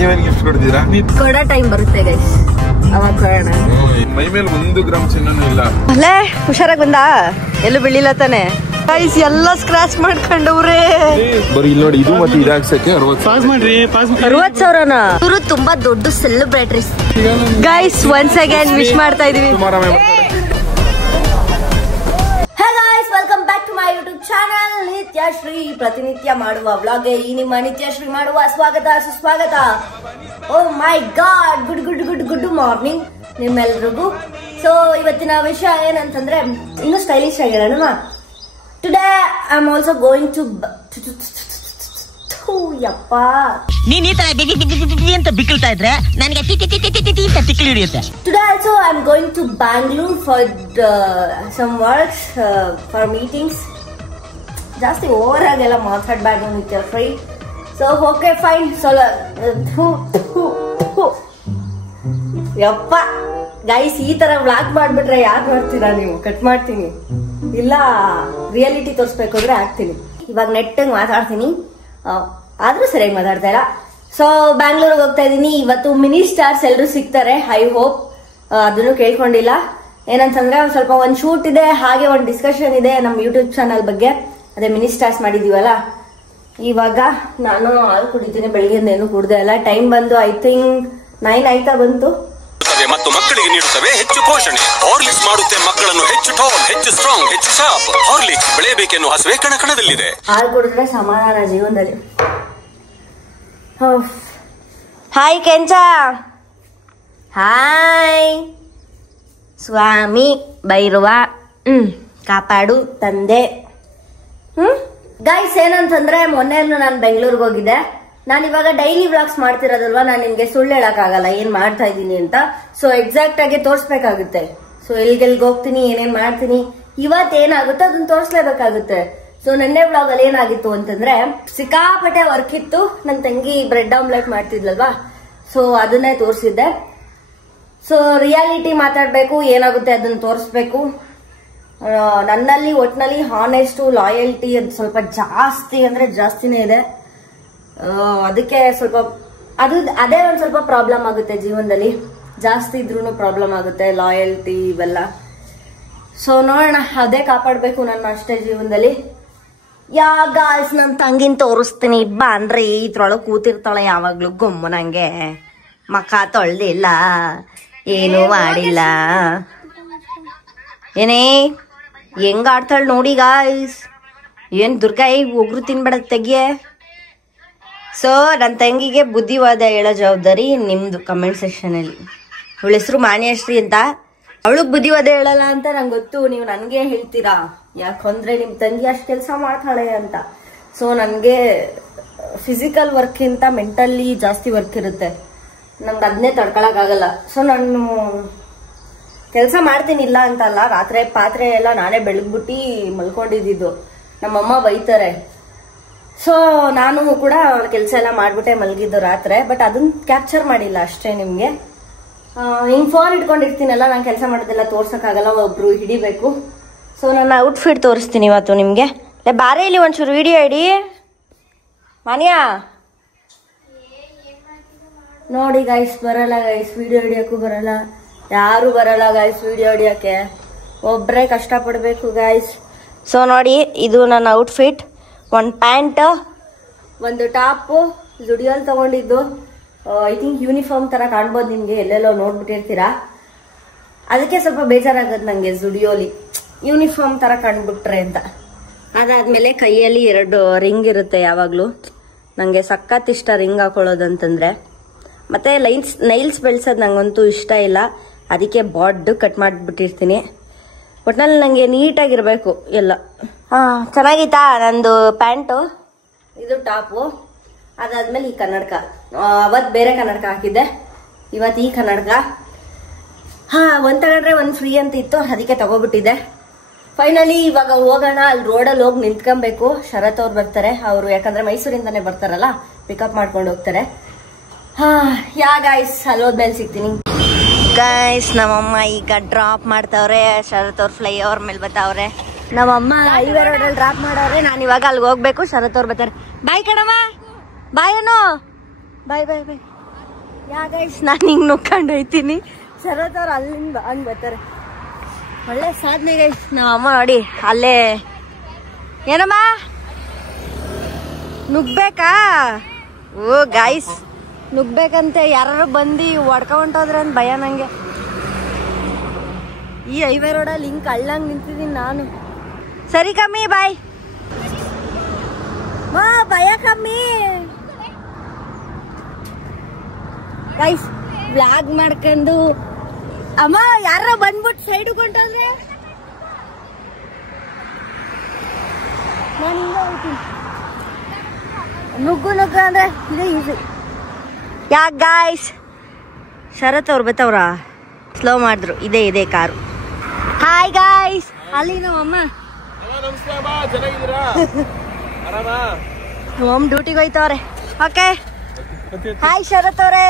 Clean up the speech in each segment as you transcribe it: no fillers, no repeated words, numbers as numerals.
ನೀವೇನ್ ಗಿಫ್ಟ್ ಕೊಡ್ತೀರಾ? ಕೊಡೋ ಟೈಮ್ ಬರುತ್ತೆ ಗೈಸ್, ಅವಾಗ ಕೊಡೋಣ. ಮೈ ಮೇಲೆ 1 ಗ್ರಾಮ್ ಚಿನ್ನನೂ ಇಲ್ಲ. ಅಲ್ಲೇ ಹುಷಾರಾಗಿ ಬಂದ, ಎಲ್ಲೂ ಬೀಳಿಲ್ಲ ತಾನೆ ಗೈಸ್. ಎಲ್ಲ ಸ್ಕ್ರಾಚ್ ಮಾಡ್ಕೊಂಡವ್ರೆ. ಬರೀ ಇಲ್ಲಿ ನೋಡಿ, ಇದು ಮತ್ತೆ ಇದಾಗ್ಸಕ್ಕೆ 60,000ನ. ಇವರು ತುಂಬಾ ದೊಡ್ಡ celebrities guys. Once again wish ಮಾಡ್ತಾ ಇದೀವಿ. Welcome back to my YouTube channel Nithyashree. ಪ್ರತಿನಿತ್ಯ ಮಾಡುವ ವ್ಲಾಗ್ಗೆ ಈ ನಿಮ್ಮ ನಿತ್ಯಶ್ರೀ ಮಾಡುವ ಸ್ವಾಗತ ಸುಸ್ವಾಗತ. Oh my god, good good good good morning ನಿಮ್ಮೆಲ್ರಿಗೂ. ಸೊ ಇವತ್ತಿನ ವಿಷಯ ಏನಂತಂದ್ರೆ, ಇನ್ನು ಸ್ಟೈಲಿಶ್ ಆಗಿರೋಣ. Today I am also going to ಯಪ್ಪ ನೀನ್ ಈ ತರ ಅಂತ ಬಿಕ್ಕಳ್ತಾ ಇದ್ರೆ ನನಗೆ ತಿಕ್ಲಿ ಹಿಡಿಯುತ್ತೆ. Today also I'm going to Bangalore for some works, for meetings. ಜಾಸ್ತಿ ಓವರ್ ಆಗೆಲ್ಲ ಮಾತಾಡ್ಬಾರ್ದು ನಿತ್ಯ ಫ್ರೀ. So okay fine. ಯಪ್ಪ ಗೈಸ್, ಈ ತರ ವ್ಲಾಗ್ ಮಾಡ್ಬಿಟ್ರೆ ಯಾರು ನೋಡ್ತೀರಾ ನೀವು? ಕಟ್ ಮಾಡ್ತೀನಿ, ಇಲ್ಲ ರಿಯಾಲಿಟಿ ತೋರಿಸ್ಬೇಕು ಅಂದ್ರೆ ಆಗ್ತೀನಿ. ಇವಾಗ ನೆಟ್ಟಿಗೆ ಮಾತಾಡ್ತೀನಿ, ಆದ್ರೂ ಸರಿಯಾಗಿ ಮಾತಾಡ್ತಾ ಇಲ್ಲ. ಸೊ ಬ್ಯಾಂಗ್ಳೂರ್ಗೆ ಹೋಗ್ತಾ ಇದೀನಿ ಇವತ್ತು. ಮಿನಿ ಸ್ಟಾರ್ಸ್ ಎಲ್ಲರೂ ಸಿಗ್ತಾರೆ, ಐ ಹೋಪ್. ಅದನ್ನು ಕೇಳ್ಕೊಂಡಿಲ್ಲ. ಏನಂತಂದ್ರೆ ಸ್ವಲ್ಪ ಒಂದ್ ಶೂಟ್ ಇದೆ, ಹಾಗೆ ಒಂದ್ ಡಿಸ್ಕಷನ್ ಇದೆ ನಮ್ ಯೂಟ್ಯೂಬ್ ಚಾನಲ್ ಬಗ್ಗೆ. ಅದೇ ಮಿನಿ ಸ್ಟಾರ್ಸ್ ಮಾಡಿದೀವಲ್ಲ. ಇವಾಗ ನಾನು ಹಾಲು ಕುಡಿತೀನಿ, ಬೆಳಿಗ್ಗೆ ಏನು ಕುಡ್ದೆ ಇಲ್ಲ. ಟೈಮ್ ಬಂದು ಐ ಥಿಂಕ್ 9 ಆಯ್ತಾ ಬಂತು. ಮತ್ತು ಮಕ್ಕಳಿಗೆ ನೀಡುತ್ತವೆ ಹೆಚ್ಚು ಪೋಷಣೆ. ಹಾರ್ಲಿಕ್ಸ್ ಮಾಡುತ್ತೆ ಮಕ್ಕಳನ್ನು ಹೆಚ್ಚು ಟಾಲ್, ಹೆಚ್ಚು ಸ್ಟ್ರಾಂಗ್, ಹೆಚ್ಚು ಶಾರ್ಪ್. ಹಾರ್ಲಿಕ್ಸ್ ಬೆಳೆಯಬೇಕೆನ್ನುವ ಹಸುವೆ ಕಣಕಣದಲ್ಲಿದೆ. ಹಾಲು ಕುಡಿದ್ರೆ ಸಮಾಧಾನ ಜೀವನದಲ್ಲಿ. ಹಾಯ್ ಕೆಂಚ. ಹಾಯ್ ಸ್ವಾಮಿ ಭೈರವ, ಕಾಪಾಡು ತಂದೆ. ಗೈಸ್ ಏನಂತಂದ್ರೆ, ಮೊನ್ನೆ ನಾನು ಬೆಂಗಳೂರಿಗೆ ಹೋಗಿದ್ದೆ. ನಾನು ಇವಾಗ ಡೈಲಿ ವ್ಲಾಗ್ಸ್ ಮಾಡ್ತಿರೋದಲ್ವಾ, ನಾನು ನಿಮ್ಗೆ ಸುಳ್ಳು ಹೇಳಕ್ ಆಗಲ್ಲ ಏನ್ ಮಾಡ್ತಾ ಇದ್ದೀನಿ ಅಂತ. ಸೊ ಎಕ್ಸಾಕ್ಟ್ ಆಗಿ ತೋರ್ಸ್ಬೇಕಾಗುತ್ತೆ. ಸೊ ಎಲ್ಗೆಲ್ಗೆ ಹೋಗ್ತೀನಿ, ಏನೇನ್ ಮಾಡ್ತೀನಿ, ಇವತ್ ಏನಾಗುತ್ತೆ ಅದನ್ನ ತೋರ್ಸ್ಲೇಬೇಕಾಗುತ್ತೆ. ಸೊ ನೆನ್ನೆ ವ್ಲಾಗ್ ಅಲ್ಲಿ ಏನಾಗಿತ್ತು ಅಂತಂದ್ರೆ, ಸಿಕ್ಕಾಪಟ್ಟೆ ವರ್ಕ್ ಇತ್ತು. ನನ್ ತಂಗಿ ಬ್ರೆಡ್ ಆಮ್ಲೆಟ್ ಮಾಡ್ತಿದ್ಲಲ್ವಾ, ಸೊ ಅದನ್ನೇ ತೋರಿಸಿದ್ದೆ. ಸೊ ರಿಯಾಲಿಟಿ ಮಾತಾಡ್ಬೇಕು, ಏನಾಗುತ್ತೆ ಅದನ್ನ ತೋರಿಸ್ಬೇಕು. ನನ್ನಲ್ಲಿ ಒಟ್ನಲ್ಲಿ ಹಾನೆಸ್ಟು, ಲಾಯಲ್ಟಿ ಅದು ಸ್ವಲ್ಪ ಜಾಸ್ತಿ ಅಂದ್ರೆ ಜಾಸ್ತಿನೇ ಇದೆ. ಅದಕ್ಕೆ ಸ್ವಲ್ಪ ಅದೇ ಒಂದ್ ಸ್ವಲ್ಪ ಪ್ರಾಬ್ಲಮ್ ಆಗುತ್ತೆ ಜೀವನದಲ್ಲಿ. ಜಾಸ್ತಿ ಇದ್ರೂ ಪ್ರಾಬ್ಲಮ್ ಆಗುತ್ತೆ, ಲಾಯಲ್ಟಿ ಇವೆಲ್ಲ. ಸೊ ನೋಡೋಣ, ಅದೇ ಕಾಪಾಡ್ಬೇಕು ನನ್ನ ಅಷ್ಟೇ ಜೀವನದಲ್ಲಿ. ಗಾಯ್ಸ್, ನನ್ ತಂಗಿನ ತೋರಿಸ್ತೀನಿ ಬಾ ಅಂದ್ರೆ ಇದ್ರೊಳಗೆ ಕೂತಿರ್ತಾಳೆ ಯಾವಾಗ್ಲೂ ಗೊಮ್ಮನಂಗೆ. ಮಖ ತೊಳ್ದಿಲ್ಲ, ಏನು ಮಾಡಿಲ್ಲ. ಏನೇ ಹೆಂಗ ಆಡ್ತಾಳ ನೋಡಿ ಗಾಯ್ಸ್. ಏನ್ ದುರ್ಗಾಯಿ ಒಗ್ರು ತಿನ್ಬೇಡ ತೆಗಿಯೇ. ಸೊ ನನ್ನ ತಂಗಿಗೆ ಬುದ್ಧಿವಾದ ಹೇಳೋ ಜವಾಬ್ದಾರಿ ನಿಮ್ದು. ಕಮೆಂಟ್ ಸೆಕ್ಷನ್ ಅಲ್ಲಿ ಅವಳ ಹೆಸರು ಮಾನ್ಯಶ್ರೀ ಅಂತ. ಅವಳಗ್ ಬುದ್ಧಿವಾದ ಹೇಳಲ್ಲ ಅಂತ ನಂಗೆ ಗೊತ್ತು. ನೀವು ನನ್ಗೆ ಹೇಳ್ತೀರಾ, ಯಾಕಂದ್ರೆ ನಿಮ್ ತಂಗಿ ಅಷ್ಟು ಕೆಲಸ ಮಾಡ್ತಾಳೆ ಅಂತ. ಸೊ ನನ್ಗೆ ಫಿಸಿಕಲ್ ವರ್ಕ್ ಇಂತ ಮೆಂಟಲಿ ಜಾಸ್ತಿ ವರ್ಕ್ ಇರುತ್ತೆ. ನಮ್ಗೆ ಅದನ್ನೇ ತಡ್ಕೊಳಕ್ ಆಗಲ್ಲ. ಸೊ ನಾನು ಕೆಲಸ ಮಾಡ್ತೀನಿ, ಇಲ್ಲ ಅಂತಲ್ಲ. ರಾತ್ರಿ ಪಾತ್ರೆ ಎಲ್ಲ ನಾನೇ ಬೆಳಗ್ಬಿಟ್ಟು ಮಲ್ಕೊಂಡಿದ್ದು. ನಮ್ಮಮ್ಮ ಬೈತಾರೆ. ಸೊ ನಾನು ಕೂಡ ಕೆಲಸ ಎಲ್ಲ ಮಾಡ್ಬಿಟ್ಟೆ ಮಲಗಿದ್ದು ರಾತ್ರಿ. ಬಟ್ ಅದನ್ನ ಕ್ಯಾಪ್ಚರ್ ಮಾಡಿಲ್ಲ ಅಷ್ಟೇ ನಿಮ್ಗೆ. ಹಿಂಗ್ ಫೋನ್ ಇಟ್ಕೊಂಡಿರ್ತೀನಲ್ಲ, ನಾನು ಕೆಲಸ ಮಾಡೋದೆಲ್ಲ ತೋರ್ಸಕ್ಕಾಗಲ್ಲ, ಒಬ್ರು ಹಿಡಿಬೇಕು. ಸೊ ನನ್ನ ಔಟ್ಫಿಟ್ ತೋರಿಸ್ತೀನಿ ಇವತ್ತು ನಿಮ್ಗೆ. ಬಾರೆ ಇಲ್ಲಿ ಒಂಚೂರು ವಿಡಿಯೋ ಇಡಿ ಮಾನ್ಯಾ. ನೋಡಿ ಗೈಸ್, ಬರಲ್ಲ ಗೈಸ್, ವಿಡಿಯೋ ಹಿಡಿಯೋಕ್ಕೂ ಬರಲ್ಲ, ಯಾರು ಬರಲ್ಲ ಗೈಸ್ ವಿಡಿಯೋ ಹಿಡಿಯೋಕ್ಕೆ. ಒಬ್ರೇ ಕಷ್ಟಪಡ್ಬೇಕು ಗೈಸ್. ಸೊ ನೋಡಿ, ಇದು ನನ್ನ ಔಟ್ಫಿಟ್. ಒಂದು ಪ್ಯಾಂಟ್, ಒಂದು ಟಾಪು ಜುಡಿಯೋಲ್ ತಗೊಂಡಿದ್ದು. ಐ ಥಿಂಕ್ ಯೂನಿಫಾರ್ಮ್ ತರ ಕಾಣ್ಬೋದು ನಿಮ್ಗೆ, ಎಲ್ಲೆಲ್ಲೋ ನೋಡ್ಬಿಟ್ಟಿರ್ತೀರಾ. ಅದಕ್ಕೆ ಸ್ವಲ್ಪ ಬೇಜಾರಾಗತ್ತೆ ನಂಗೆ ಜುಡಿಯೋಲಿ ಯೂನಿಫಾರ್ಮ್ ತರ ಕಾಣ್ಬಿಟ್ರೆ ಅಂತ. ಅದಾದ್ಮೇಲೆ ಕೈಯಲ್ಲಿ 2 ರಿಂಗ್ ಇರುತ್ತೆ ಯಾವಾಗ್ಲೂ. ನಂಗೆ ಸಖತ್ ಇಷ್ಟ ರಿಂಗ್ ಹಾಕೊಳ್ಳೋದಂತಂದ್ರೆ. ಮತ್ತೆ ನೈಲ್ಸ್ ಬೆಳ್ಸೋದು ನಂಗಂತೂ ಇಷ್ಟ ಇಲ್ಲ, ಅದಕ್ಕೆ ಬಾಡ್ ಕಟ್ ಮಾಡಿಬಿಟ್ಟಿರ್ತೀನಿ. ಒಟ್ನಲ್ಲಿ ನಂಗೆ ನೀಟಾಗಿರ್ಬೇಕು ಎಲ್ಲ. ಚೆನ್ನಾಗಿತ್ತಾ ನಂದು ಪ್ಯಾಂಟು, ಇದು ಟಾಪು. ಅದಾದ್ಮೇಲೆ ಈ ಕನ್ನಡಕ. ಅವತ್ತು ಬೇರೆ ಕನ್ನಡಕ ಹಾಕಿದ್ದೆ, ಇವತ್ತು ಈ ಕನ್ನಡಕ. ಒಂದ್ ತಗೊಂಡ್ರೆ ಒಂದ್ ಫ್ರೀ ಅಂತ ಇತ್ತು, ಅದಕ್ಕೆ ತಗೋಬಿಟ್ಟಿದ್ದೆ. ಫೈನಲಿ ಇವಾಗ ಹೋಗೋಣ. ಅಲ್ಲಿ ರೋಡಲ್ಲಿ ಹೋಗಿ ನಿಂತ್ಕೊಬೇಕು. ಶರತ್ ಅವ್ರು ಬರ್ತಾರೆ, ಅವರು ಯಾಕಂದ್ರೆ ಮೈಸೂರಿಂದಾನೇ ಬರ್ತಾರಲ್ಲ, ಪಿಕಪ್ ಮಾಡ್ಕೊಂಡು ಹೋಗ್ತಾರೆ. ಗಾಯ್ಸ್, ಅಲ್ಲಿ ಹೋದ್ಮೇಲೆ ಸಿಗ್ತೀನಿ. ಗೈಸ್, ನಮ್ಮಮ್ಮ ಈಗ ಡ್ರಾಪ್ ಮಾಡ್ತಾವ್ರೆ. ಶರತ್ ಅವ್ರ ಫ್ಲೈ ಓವರ್ ಮೇಲೆ ಬರ್ತಾವ್ರೆ. ನಮ್ಮಮ್ಮ ಹೈವೇ ರೋಡಲ್ಲಿ ಡ್ರಾಪ್ ಮಾಡವ್ರೆ. ನಾನು ಇವಾಗ ಅಲ್ಲಿಗೆ ಹೋಗ್ಬೇಕು. ಶರತ್ ಅವ್ರು ಬರ್ತಾರೆ. ಬಾಯ್ ಕಣಮ್ಮ, ಬಾಯ್ ಅನ್ನು, ಬಾಯ್ ಬಾಯ್ ಬಾಯ್. ಗೈಸ್ ನಾನು ಹಿಂಗೆ ನುಕ್ಕೊಂಡು ಹೋಯ್ತೀನಿ. ಶರತ್ ಅವ್ರು ಅಲ್ಲಿಂದ ಹಂಗೆ ಬರ್ತಾರೆ. ಒಳ್ಳೆ ಸಾಧನೆ ಗೈಸ್. ನಮ್ಮ ಅಮ್ಮ ನೋಡಿ ಅಲ್ಲೇ ಏನಮ್ಮ ನುಗ್ಬೇಕಾ? ಓ ಗೈಸ್ ನುಗ್ಬೇಕಂತೆ. ಯಾರು ಬಂದು ಹೊಡ್ಕೊಂಡೋದ್ರೆ ಅಂತ ಭಯ ನಂಗೆ. ಈ ಹೈವೇ ರೋಡಲ್ಲಿ ಹಿಂಗೆ ಕಳ್ಳಂಗೆ ನಿಂತಿದ್ದೀನಿ ನಾನು. ಸರಿ ಕಮ್ಮಿ ಬಾಯ್ ಮಾ ಭಯ ಕಮ್ಮಿ. ಗೈಸ್ ವ್ಲಾಗ್ ಮಾಡ್ಕೊಂಡು ಅಮ್ಮ ಯಾರ ಬಂದ್ಬಿಟ್ಟು ಸೈಡ್ ಕೊಂಡ್ರೆ ನಾನು ಹಿಂಗ ಹೋಗ್ತೀನಿ. ನುಗ್ಗು ಅಂದ್ರೆ ಇದೇ ಈಸಿ. ಯಾಕೆ ಗಾಯ್ಸ್ ಶರತ್ ಅವ್ರು ಬತ್ತವ್ರ ಸ್ಲೋ ಮಾಡಿದ್ರು. ಇದೇ ಕಾರು. Hi guys. ಅಲ್ಲಿ ನಮ್ಮಮ್ಮ ನಮ್ಮ ಡ್ಯೂಟಿಗೆ ಹೋಯ್ತವ್ರೆ. ಓಕೆ ಹಾಯ್ ಶರತ್ ಅವ್ರೆ.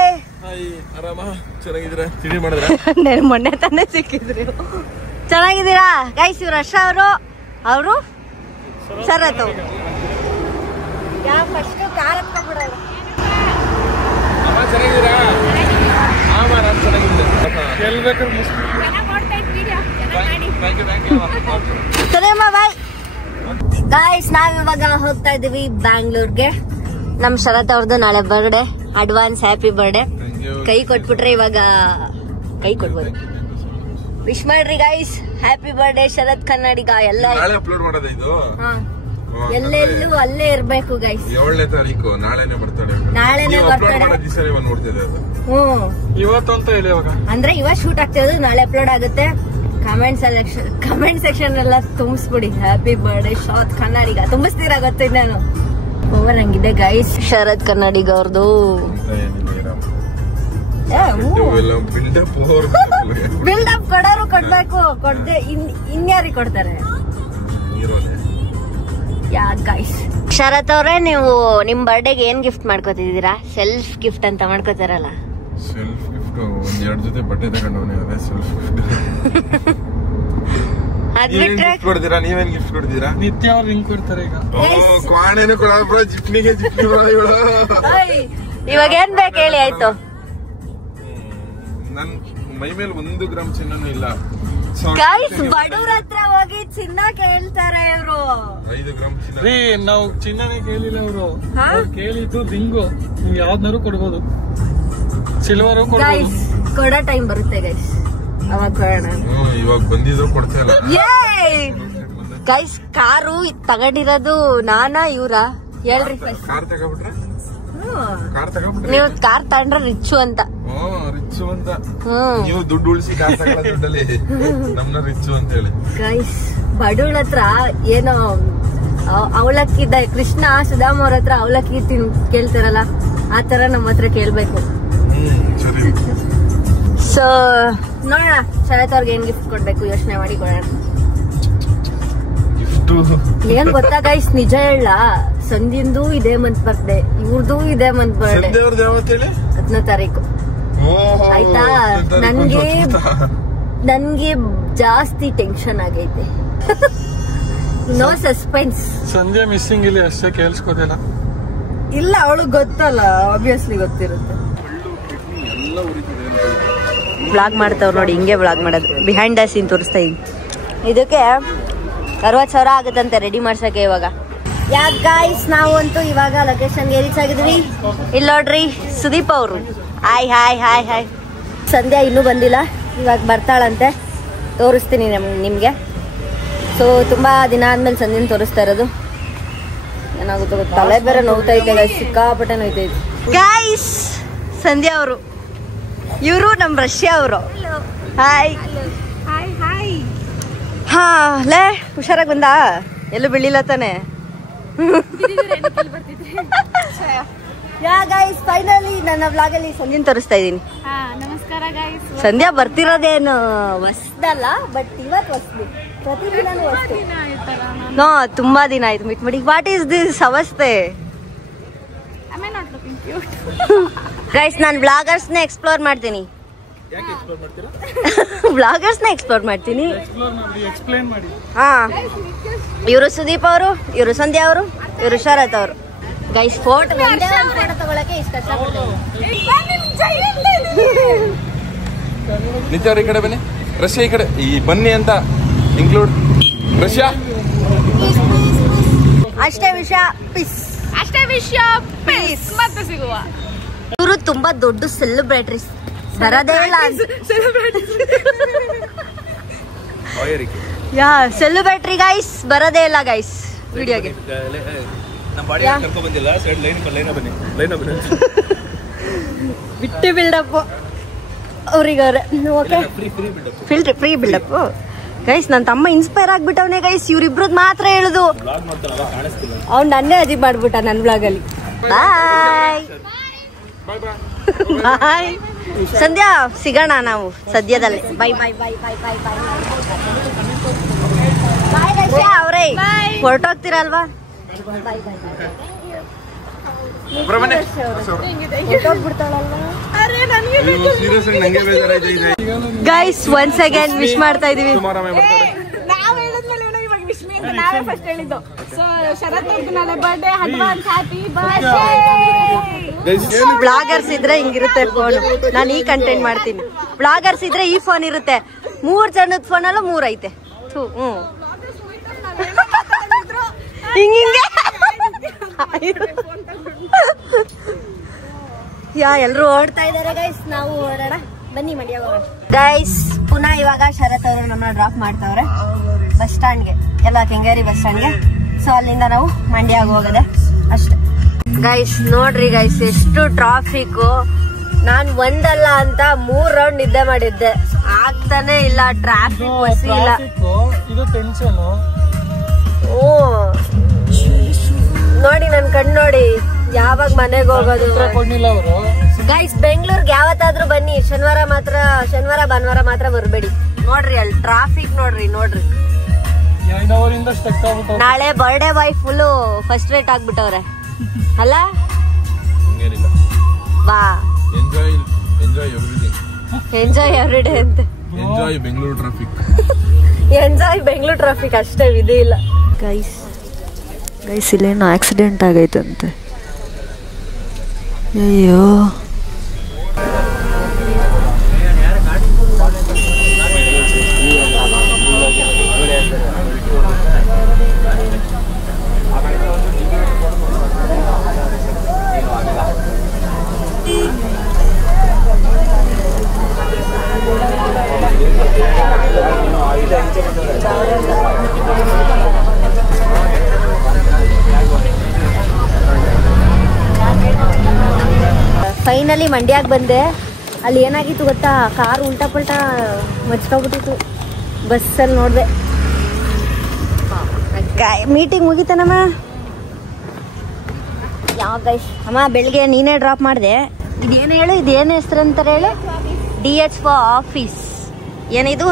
ಮೊನ್ನೆ ತಾನೇ ಸಿಕ್ಕಿದ್ರಿ. ಚೆನ್ನಾಗಿದ್ದೀರಾ ಗೈಸ್? ಇವ್ರು ಹರ್ಷ ಅವರು ಶರತ್ ಅವರು. ಯಾವ ಫಸ್ಟ್ ಕಾರ್ ಹತ್ಕೊಂಡ್ಬಿಡೋರು. ಸರಿಯಮ್ಮ ಬಾಯ್. ಗಾಯ್ಸ್ ನಾವಿವಾಗ ಹೋಗ್ತಾ ಇದೀವಿ ಬ್ಯಾಂಗ್ಳೂರ್ಗೆ. ನಮ್ ಶರತ್ ಅವ್ರದ್ದು ನಾಳೆ ಬರ್ಡೇ. Advance happy birthday. ಕೈ ಕೊಟ್ಬಿಟ್ರೆ ಇವಾಗ ಕೈ ಕೊಡ್ಬೋದು. ವಿಶ್ ಮಾಡ್ರಿ ಗೈಸ್. ಹ್ಯಾಪಿ ಬರ್ಡೇ ಶರತ್ ಕನ್ನಡಿಗ. ಎಲ್ಲ ಎಲ್ಲೆಲ್ಲೂ ಅಲ್ಲೇ ಇರ್ಬೇಕು ಗೈಸ್. 7ನೇ ತಾರೀಕು ನಾಳೆನೆ ಬರ್ತಾಳೆ. ನಾಳೆನೆ ಬರ್ತಾಳೆ. ಇವತ್ತಂತ ಇಲ್ಲ ಇವಾಗ. ಅಂದ್ರೆ ಇವಾಗ ಶೂಟ್ ಆಗ್ತಿರೋದು, ನಾಳೆ ಅಪ್ಲೋಡ್ ಆಗುತ್ತೆ. ಕಮೆಂಟ್ ಸೆಕ್ಷನ್ ಎಲ್ಲ ತುಂಬಿಸ್ಬಿಡಿ. ಹ್ಯಾಪಿ ಬರ್ಡೇ ಶರತ್ ಕನ್ನಡಿಗ. ತುಂಬಿಸ್ತೀರಾ ಗೊತ್ತಿದ್ದ ನಾನು. ಓವರ್ ಹಂಗಿದೆ ಗೈಸ್ ಶರತ್ ಕನ್ನಡಿಗ ಅವ್ರದ್ದು. ಬಿಲ್ಡಪ್ ಕೊಡೋರು ಕೊಡ್ಬೇಕು. ಕೊಡ್ದೆ ಇನ್ಯಾರಿಗೆ ಕೊಡ್ತಾರೆ? ಯಾ ಗೈಸ್ ಶರತ್ ಅವ್ರೆ, ನೀವು ನಿಮ್ ಬರ್ಡೇಗೆ ಏನ್ ಗಿಫ್ಟ್ ಮಾಡ್ಕೋತಿದ್ದೀರಾ? ಸೆಲ್ಫ್ ಗಿಫ್ಟ್ ಅಂತ ಮಾಡ್ಕೋತಾರಲ್ಲ. ಸೆಲ್ಫ್ ಗಿಫ್ಟ್ ಒಂದ್ 2 ಜೊತೆ ಬಟ್ಟೆ ತಗೊಂಡವನೇ. ಅದೇ ಸೆಲ್ಫ್ ಗಿಫ್ಟ್. ಕೊಡ್ತೀರಾ? ನೀವೇನ್ ಗಿಫ್ಟ್ ಕೊಡ್ತೀರಾ? ನಿತ್ಯ ಅವ್ರು ಹಿಂಗ್ ಕೊಡ್ತಾರೆ ಈಗ. ಕ್ವಾಣೆನು ಕೊಡ ಜಿಪ್ನಿಗೆ ಜಿಪ್ನಿ ಇವಾಗ ಏನ್ ಬೇಕು ಹೇಳಿ ಆಯ್ತು. ನನ್ ಮೈ ಮೇಲೆ 1 ಗ್ರಾಮ್ ಚಿನ್ನನೂ ಇಲ್ಲ. ಗೈಸ್ ಬಡವ್ರ ಹತ್ರ ಹೋಗಿ ಚಿನ್ನ ಕೇಳ್ತಾರೆ ಇವ್ರು. 5 ಗ್ರಾಮ್ ಚಿನ್ನ. ರೀ ನಾವು ಚಿನ್ನನೇ ಕೇಳಿಲ್ಲ ಅವರು. ಕೇಳಿದ್ದು ರಿಂಗು. ನೀವು ಯಾವ್ದಾರು ಕೊಡ್ಬೋದು. ಸಿಲ್ವರು ಕೊಡ್ಬೋದು. ಕೊಡೋ ಟೈಮ್ ಬರುತ್ತೆ ಗೈಸ್, ಅವಾಗ ಕೊಡೋಣ. ಇವಾಗ ಬಂದಿದ್ರು ಕೊಡ್ತಾ ಇಲ್ಲ ಗೈಸ್. ಕಾರು ತಗೊಂಡಿರೋದು ನಾನಾ ಇವ್ರ ಹೇಳ್ರಿ ಫಸ್ಟ್. ಕಾರ್ ತಗೊಂಡ್ಬಿಟ್ರೆ ನೀವು ಕಾರ್ ತಗೊಂಡ್ರೆ ರಿಚ್ಚು ಅಂತ. ರಿಚ್ಚು ಅಂತ ನೀವು ದುಡ್ಡು ಉಳಿಸಿ ಕಾರ್ ತಗೊಳ್ಳೋ ದುಡ್ಡಲ್ಲಿ ನಮ್ನ ರಿಚ್ಚು ಅಂತ ಹೇಳಿ. ಗೈಸ್ ಬಡವ್ರ ಹತ್ರ ಏನೋ ಅವಲಕ್ಕಿ ಕೃಷ್ಣ ಸುಧಾಮ ಅವ್ರ ಹತ್ರ ಅವಲಕ್ಕಿ ಕೇಳ್ತಾರಲ್ಲ, ಆತರ ನಮ್ಮ ಹತ್ರ ಕೇಳ್ಬೇಕು. ಸೊ ನೋಡೋಣ ಶರತ್ ಅವ್ರಿಗೆ ಏನ್ ಗಿಫ್ಟ್ ಕೊಡ್ಬೇಕು ಯೋಚನೆ ಮಾಡಿ ಕೊಡೋಣ. ಏನ್ ಗೊತ್ತಾ ಗೈಸ್, ನಿಜ ಹೇಳ, ಸಂದಿಂದು ಇದೇ ಮಂತ್ ಬರ್ಡೇ, ಇವ್ರದ್ದು ಇದೇ ಮಂತ್ ಬರ್ಡೇ. 10ನೇ ತಾರೀಕು ಆಯ್ತಾ. ನನ್ಗೆ ಜಾಸ್ತಿ ಟೆನ್ಷನ್ ಆಗೈತೆ. No suspense. ಸಂಧ್ಯಾ ಮಿಸ್ಸಿಂಗ್ ಇಲ್ಲಿ ಅಷ್ಟೇ ಕೇಳಿಸ್ಕೋದಿಲ್ಲ. ಇಲ್ಲ ಅವಳು ಗೊತ್ತಲ್ಲ, ಆಬ್ವಿಯಸ್ಲಿ ಗೊತ್ತಿರುತ್ತೆ. ವ್ಲಾಗ್ ಮಾಡ್ತಾವ್ ನೋಡಿ, ಹಿಂಗೆ ವ್ಲಾಗ್ ಮಾಡೋದು. ಬಿಹೈಂಡ್ ದ ಸೀನ್ ತೋರಿಸ್ತಾ ಇದೀನಿ. ಇದಕ್ಕೆ 60,000 ಆಗುತ್ತಂತೆ ರೆಡಿ ಮಾಡ್ಸಕ್ಕೆ ಇವಾಗ. ಯಾಕೆ ಗಾಯ್ಸ್ ನಾವಂತೂ ಇವಾಗ ಲೊಕೇಶನ್ಗೆ ರೀಚ್ ಆಗಿದ್ವಿ. ಇಲ್ಲಿ ನೋಡ್ರಿ ಸುದೀಪ್ ಅವರು. Hi hi hi hi. Sandhya ಇನ್ನೂ ಬಂದಿಲ್ಲ, ಇವಾಗ ಬರ್ತಾಳಂತೆ. ತೋರಿಸ್ತೀನಿ ನಿಮಗೆ. ಸೊ ತುಂಬ ದಿನ ಆದ್ಮೇಲೆ ಸಂಧ್ಯನ ತೋರಿಸ್ತಾ ಇರೋದು. ಏನಾಗುತ್ತೋ ಗೊತ್ತು, ತಲೆ ಬೇರೆ ನೋವ್ತೈತೆ ಗೈಸ್, ಸಿಕ್ಕಾಪಟ್ಟೆ ನೋಯ್ತೈತೆ ಗಾಯ್ಸ್. ಸಂಧ್ಯಾ ಅವರು, ಇವರು ನಮ್ಮ ರಷ್ಯಾ ಅವರು. ಹಾಯ್ ಹಾ ಲೇ, ಹುಷಾರಾಗಿ ಬಂದ, ಎಲ್ಲೂ ಬೀಳಿಲ್ಲ ತಾನೆ. ಯಾ ಗೈಸ್ ಫೈನಲಿ ನನ್ನ ವ್ಲಾಗ್ ಅಲ್ಲಿ ಸಂಧ್ಯನ್ ತೋರಿಸ್ತಾ ಇದೀನಿ. ನಮಸ್ಕಾರ ಗೈಸ್. ಸಂಧ್ಯಾ ಬರ್ತಿರೋದೇನು ಹೊಸ್ದಲ್ಲ, ಬಟ್ ಇವತ್ತು ಹೊಸ್ದು. ಪ್ರತಿದಿನನೂ ಹೊಸ್ದು. ನೋ, ತುಂಬಾ ದಿನ ಆಯ್ತು ಮೀಟ್ ಮಾಡಿ. ವಾಟ್ ಈಸ್ ದಿಸ್ ಅವಸ್ಥೆ? ಗೈಸ್ ನಾನು ವ್ಲಾಗರ್ಸ್ನ ಎಕ್ಸ್ಪ್ಲೋರ್ ಮಾಡ್ತೀನಿ. ವ್ಲಾಗರ್ಸ್ನ ಎಕ್ಸ್ಪ್ಲೋರ್ ಮಾಡ್ತೀನಿ. ಹಾ, ಇವರು ಸುದೀಪ್ ಅವರು, ಇವರು ಸಂಧ್ಯಾ ಅವರು, ಇವರು ಶರತ್ ಅವರು. ಗೈಸ್ ಫೋಟೋ ತಗೊಳಕ್ಕೆ ಇಷ್ಟ ಕಷ್ಟಪಡ್ತೀನಿ. ನಿತ್ಯ ಅವ್ರ ಈ ಕಡೆ ಬನ್ನಿ. ರಷ್ಯಾ ಈ ಕಡೆ ಈ ಬನ್ನಿ ಅಂತ ಇನ್ಕ್ಲೂಡ್. ರಷ್ಯಾ ಅಷ್ಟೇ ವಿಷಯ ಪೀಸ್. ಅಷ್ಟೇ ವಿಷಯ ಪೀಸ್. ಮತ್ತೆ ಸಿಗುವ. ಇವರು ತುಂಬಾ ದೊಡ್ಡ ಸೆಲೆಬ್ರಿಟೀಸ್. ಬರದೇ ಇಲ್ಲ ಯಾ ಸೆಲೆಬ್ರಿಟಿ ಗೈಸ್, ಬರದೇ ಇಲ್ಲ ಗೈಸ್ ವಿಡಿಯೋಗೆ. ಬಿಟ್ಟು ಬಿಲ್ಡಪ್ ಅವ್ರಿಗೆ ಓಕೆ, ಫ್ರೀ ಬಿಲ್ಡಪ್ ಗೈಸ್. ನನ್ನ ತಮ್ಮ ಇನ್ಸ್ಪೈರ್ ಆಗ್ಬಿಟ್ಟವನೇ ಗೈಸ್. ಇವ್ರಿಬ್ರದ್ ಮಾತ್ರ ಹೇಳುದು. ಅವ್ನು ನನ್ನೇ ಅಜೀಬ್ ಮಾಡ್ಬಿಟ್ಟ ನನ್ನ ಬ್ಲಾಗಲ್ಲಿ. ಬಾಯ್ ಬಾಯ್. ಸಂಧ್ಯಾ ಸಿಗೋಣ ನಾವು ಸದ್ಯದಲ್ಲೇ. Bye bye bye bye bye bye bye Rashya ಅವ್ರೇ. ಹೊರಟೋಗ್ತೀರಲ್ವಾ? ಗೈಸ್ ಒನ್ಸ್ ಅಗೇನ್ ವಿಶ್ ಮಾಡ್ತಾ ಇದೀವಿ. ನಾವೇ ಫಸ್ಟ್ ಹೇಳಿದ್ದು. ಸೊ ಶರತ್ ಅವ್ರದ್ದು ನಾಳೆ birthday. Advance happy birthday. Bloggers ಇದ್ರೆ ಹಿಂಗಿರುತ್ತೆ ಫೋನ್. ನಾನು ಈ ಕಂಟೆಂಟ್ ಮಾಡ್ತೀನಿ. ಬ್ಲಾಗರ್ಸ್ ಇದ್ರೆ ಈ ಫೋನ್ ಇರುತ್ತೆ. 3 ಜನದ ಫೋನ್ ಅಲ್ಲ 3 ಐತೆ. ಹಿಂಗೆ ಎಲ್ರು ಓಡ್ತಾ ಇದಾರೆ ಗೈಸ್. ನಾವು ಓಡೋಣ ಬನ್ನಿ ಮಂಡ್ಯ ಹೋಗೋಣ ಗೈಸ್. ಪುನಃ ಇವಾಗ ಶರತ್ ಅವರು ನಮ್ಮನ್ನ ಡ್ರಾಪ್ ಮಾಡ್ತಾವ್ರೆ ಬಸ್ ಸ್ಟ್ಯಾಂಡ್ಗೆ, ಎಲ್ಲ ಕೆಂಗೇರಿ ಬಸ್ ಸ್ಟ್ಯಾಂಡ್ಗೆ. ಸೊ ಅಲ್ಲಿಂದ ನಾವು ಮಂಡ್ಯಗೆ ಹೋಗದೆ ಅಷ್ಟೇ ಗೈಸ್. ನೋಡ್ರಿ ಗೈಸ್ ಎಷ್ಟು ಟ್ರಾಫಿಕ್. ನಾನ್ ಒಂದಲ್ಲ ಅಂತ 3 ರೌಂಡ್ ನಿದ್ದೆ ಮಾಡಿದ್ದೆ, ಆಗ್ತಾನೆ ಇಲ್ಲ. ಟ್ರಾಫಿಕ್ ಬಸ್ ಇಲ್ಲ. ಇದು ಟೆನ್ಷನ್. ಓ ನೋಡಿ ನನ್ ಕಣ್ ನೋಡಿ. ಯಾವಾಗ ಮನೆಗೆ ಹೋಗೋದು ಗೈಸ್? ಬೆಂಗಳೂರಿಗೆ ಯಾವತ್ತಾದ್ರೂ ಬನ್ನಿ, ಶನಿವಾರ ಭಾನುವಾರ ಮಾತ್ರ ಬರ್ಬೇಡಿ. ನೋಡ್ರಿ ಅಲ್ಲಿ ಟ್ರಾಫಿಕ್ ನೋಡ್ರಿ. ನಾಳೆ birthday boy full first rate ಆಗ್ಬಿಟ್ಟವ್ರೆ ಅಲ್ಲ? ಬಾ ಎಂಜಾಯ್ ಎವ್ರಿ ಡೇ ಅಂತ. Enjoy Bengaluru traffic. Enjoy Bengaluru traffic ಅಷ್ಟೇ, ವಿಧಿ ಇಲ್ಲ ಗೈಸ್. ಇಲ್ಲೇನು ಆಕ್ಸಿಡೆಂಟ್ ಆಗೈತಂತೆ. ಅಯ್ಯೋ ಫೈನಲಿ ಮಂಡ್ಯಕ್ಕೆ ಬಂದೆ. ಅಲ್ಲಿ ಏನಾಗಿತ್ತು ಗೊತ್ತಾ? ಕಾರ್ ಉಲ್ಟಾ ಪಲ್ಟಾ ಮಚ್ಕೊಬಿಟ್ಟಿತ್ತು ಬಸ್ಸಲ್ಲಿ. ನೋಡಿದೆ ಮೀಟಿಂಗ್ ಮುಗಿತನಮ್ಮ. ಯಾವ ಗೈಸ್ ಅಮ್ಮ ಬೆಳಿಗ್ಗೆ ನೀನೇ ಡ್ರಾಪ್ ಮಾಡಿದೆ. ಇದೇನು ಹೇಳು, ಇದೇನು ಹೆಸರು ಅಂತಾರೆ ಹೇಳು? DH for office. ಏನಿದು?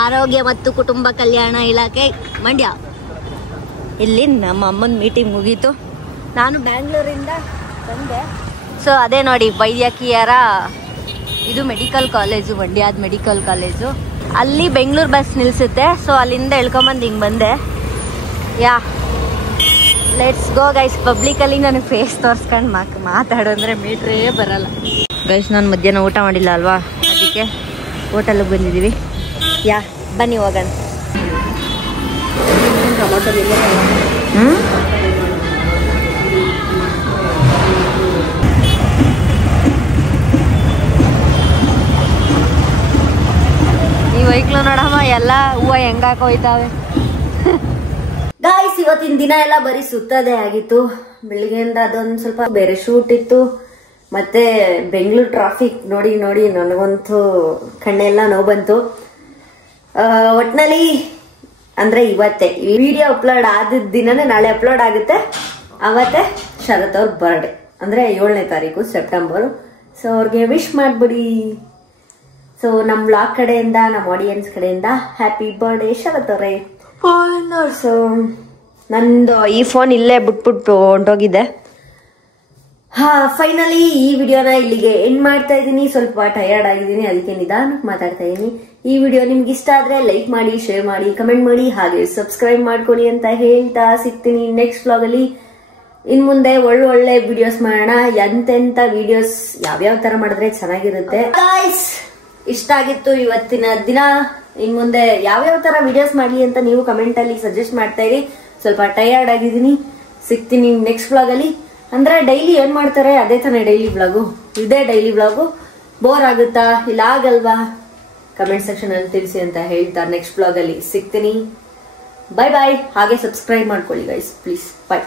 ಆರೋಗ್ಯ ಮತ್ತು ಕುಟುಂಬ ಕಲ್ಯಾಣ ಇಲಾಖೆ ಮಂಡ್ಯ. ಇಲ್ಲಿ ನಮ್ಮ ಅಮ್ಮನ ಮೀಟಿಂಗ್ ಮುಗೀತು. ನಾನು ಬ್ಯಾಂಗ್ಳೂರಿಂದ ಬಂದೆ. ಸೊ ಅದೇ ನೋಡಿ ವೈದ್ಯಕೀಯರ ಇದು ಮೆಡಿಕಲ್ ಕಾಲೇಜು, ಮಂಡ್ಯದ ಮೆಡಿಕಲ್ ಕಾಲೇಜು. ಅಲ್ಲಿ ಬೆಂಗಳೂರು ಬಸ್ ನಿಲ್ಸುತ್ತೆ. ಸೊ ಅಲ್ಲಿಂದ ಇಳ್ಕೊಂಬಂದು ಹಿಂಗೆ ಬಂದೆ. Yeah let's go guys. ಪಬ್ಲಿಕಲ್ಲಿ ನನಗೆ ಫೇಸ್ ತೋರಿಸ್ಕೊಂಡು ಮಾತಾಡೋ ಅಂದರೆ ಮೀಟ್ರೇ ಬರಲ್ಲ ಗೈಸ್. ನಾನು ಮಧ್ಯಾಹ್ನ ಊಟ ಮಾಡಿಲ್ಲ ಅಲ್ವಾ, ಅದಕ್ಕೆ ಹೋಟೆಲ್ಗೆ ಬಂದಿದ್ದೀವಿ. ಯಾ ಬನ್ನಿ ಹೋಗೋಣ. ಈ ವೆಹಿಕಲ್ ನೋಡಮ್ಮ ಎಲ್ಲ ಹೂವು ಹೆಂಗಾಕ ಹೋಯ್ತಾವೆ ಗಾಯ್ಸ್. ಇವತ್ತಿನ ದಿನ ಎಲ್ಲ ಬರೀ ಸುತ್ತದೇ ಆಗಿತ್ತು. ಬೆಳಿಗ್ಗೆಯಿಂದ ಅದೊಂದು ಸ್ವಲ್ಪ ಬೇರೆ ಶೂಟ್ ಇತ್ತು. ಮತ್ತೆ ಬೆಂಗಳೂರು ಟ್ರಾಫಿಕ್ ನೋಡಿ ನನಗಂತೂ ಕಣ್ಣೆಲ್ಲ ನೋವು ಬಂತು. ಒಟ್ನಲ್ಲಿ ಅಂದ್ರೆ ಇವತ್ತೇ ಈ ವಿಡಿಯೋ ಅಪ್ಲೋಡ್ ಆದ ದಿನನೇ ನಾಳೆ ಅಪ್ಲೋಡ್ ಆಗುತ್ತೆ. ಅವತ್ತೇ ಶರತ್ ಅವ್ರ ಬರ್ಡೇ, ಅಂದ್ರೆ 7ನೇ ತಾರೀಕು ಸೆಪ್ಟೆಂಬರ್. ಸೊ ಅವ್ರಿಗೆ ವಿಶ್ ಮಾಡ್ಬಿಡಿ. ಸೊ ನಮ್ ಬ್ಲಾಗ್ ಕಡೆಯಿಂದ, ನಮ್ಮ ಆಡಿಯನ್ಸ್ ಕಡೆಯಿಂದ ಹ್ಯಾಪಿ ಬರ್ಡೇ ಶರತ್ ಅವರೇ. ಸೊ ನಂದು ಈ ಫೋನ್ ಇಲ್ಲೇ ಬಿಟ್ಬಿಟ್ಟು ಹೊಂಟೋಗಿದ್ದೆ. ಫೈನಲಿ ಈ ವಿಡಿಯೋನ ಇಲ್ಲಿಗೆ ಎಂಡ್ ಮಾಡ್ತಾ ಇದ್ದೀನಿ. ಸ್ವಲ್ಪ ಟಯರ್ಡ್ ಆಗಿದ್ದೀನಿ, ಅದಕ್ಕೆ ನಿಧಾನಕ್ಕೆ ಮಾತಾಡ್ತಾ ಇದ್ದೀನಿ. ಈ ವಿಡಿಯೋ ನಿಮ್ಗೆ ಇಷ್ಟ ಆದ್ರೆ ಲೈಕ್ ಮಾಡಿ, ಶೇರ್ ಮಾಡಿ, ಕಮೆಂಟ್ ಮಾಡಿ, ಹಾಗೆ ಸಬ್ಸ್ಕ್ರೈಬ್ ಮಾಡ್ಕೊಳ್ಳಿ ಅಂತ ಹೇಳ್ತಾ ಸಿಗ್ತೀನಿ ನೆಕ್ಸ್ಟ್ ವ್ಲಾಗ್ ಅಲ್ಲಿ. ಇನ್ ಮುಂದೆ ಒಳ್ಳೊಳ್ಳೆ ವಿಡಿಯೋಸ್ ಮಾಡೋಣ. ಎಂತೆಂತ ವಿಡಿಯೋಸ್ ಯಾವ್ಯಾವ ತರ ಮಾಡಿದ್ರೆ ಚೆನ್ನಾಗಿರುತ್ತೆ. ಗೈಸ್ ಇಷ್ಟ ಆಗಿತ್ತು ಇವತ್ತಿನ ದಿನ. ಇನ್ ಮುಂದೆ ಯಾವ್ಯಾವ ತರ ವಿಡಿಯೋಸ್ ಮಾಡ್ಲಿ ಅಂತ ನೀವು ಕಮೆಂಟ್ ಅಲ್ಲಿ ಸಜೆಸ್ಟ್ ಮಾಡ್ತಾ ಇರಿ. ಸ್ವಲ್ಪ ಟಯರ್ಡ್ ಆಗಿದ್ದೀನಿ. ಸಿಗ್ತೀನಿ ನೆಕ್ಸ್ಟ್ ವ್ಲಾಗ್ ಅಲ್ಲಿ. ಅಂದ್ರೆ ಡೈಲಿ ಏನ್ ಮಾಡ್ತಾರೆ ಅದೇ ತಾನೇ ಡೈಲಿ ವ್ಲಾಗು. ಇದೇ ಡೈಲಿ ವ್ಲಾಗು. ಬೋರ್ ಆಗುತ್ತಾ ಇಲ್ಲ ಆಗಲ್ವಾ ಕಮೆಂಟ್ ಸೆಕ್ಷನ್ ಅಲ್ಲಿ ತಿಳಿಸಿ ಅಂತ ಹೇಳ್ತಾ ನೆಕ್ಸ್ಟ್ ವ್ಲಾಗ್ ಅಲ್ಲಿ ಸಿಗ್ತೀನಿ. ಬಾಯ್ ಬಾಯ್. ಹಾಗೆ ಸಬ್ಸ್ಕ್ರೈಬ್ ಮಾಡ್ಕೊಳ್ಳಿ ಗೈಸ್ ಪ್ಲೀಸ್. ಬಾಯ್.